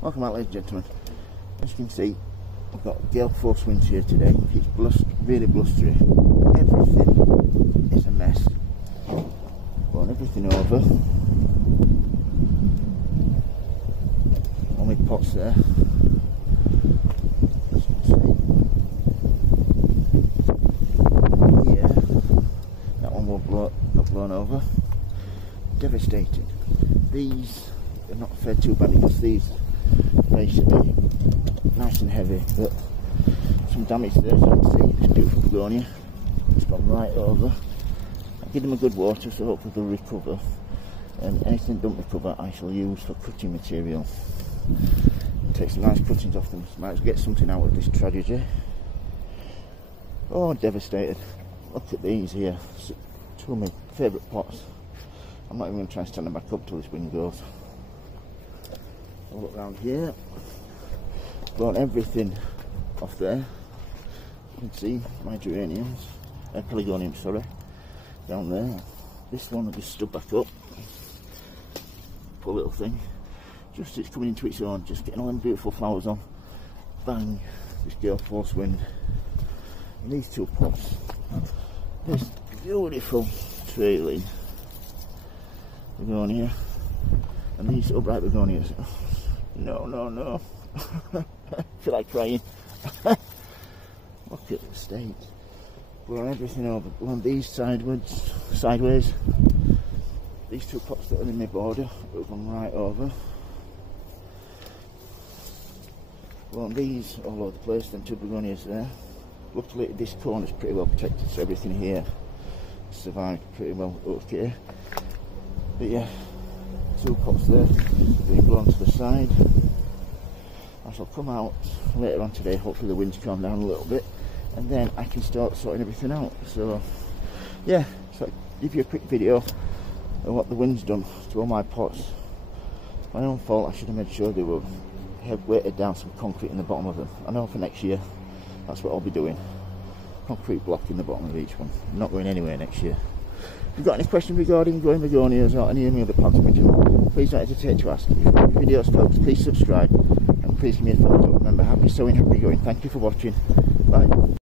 Welcome out, ladies and gentlemen. As you can see, I've got gale force winds here today. It's really blustery. Everything is a mess. Blowing everything over. All my pots there. As you can see. Here, that one got blown over. Devastating. These are not fared too bad because these basically nice and heavy, but some damage there. As you can see, this beautiful begonia it's gone right over. I give them a good water, so hopefully they'll recover, and anything that don't recover I shall use for cutting material. Take some nice cuttings off them. Might as well get something out of this tragedy. Oh, devastated. Look at these here, two of my favourite pots. I'm not even going to try and stand them back up till this wind goes. I'll look around here. Blown everything off there. You can see my geraniums, pelargoniums, sorry, down there. This one will just stood back up. Poor little thing. Just it's coming into its own, just getting all them beautiful flowers on. Bang! This gale force wind. And these two pots. This beautiful trailing begonia, and these upright begonias. No. I feel like crying. Look at the state. Blown everything over. Blown these sideways. These two pots that are in my border have gone right over. Blown these all over the place. Then two begonias there. Luckily this corner is pretty well protected, so everything here survived pretty well okay. But yeah, two pots there being blown to the side. I shall come out later on today, hopefully the wind's calmed down a little bit, and then I can start sorting everything out. So yeah, so I'll give you a quick video of what the wind's done to all my pots. My own fault, I should have made sure they were weighted down some concrete in the bottom of them. I know for next year that's what I'll be doing. Concrete block in the bottom of each one. I'm not going anywhere next year. If you've got any questions regarding growing begonias or any of the other plants on my channel, please don't hesitate to ask. If you like my videos, folks, please subscribe and please give me a thumbs up. Remember, happy sowing, happy growing. Thank you for watching. Bye.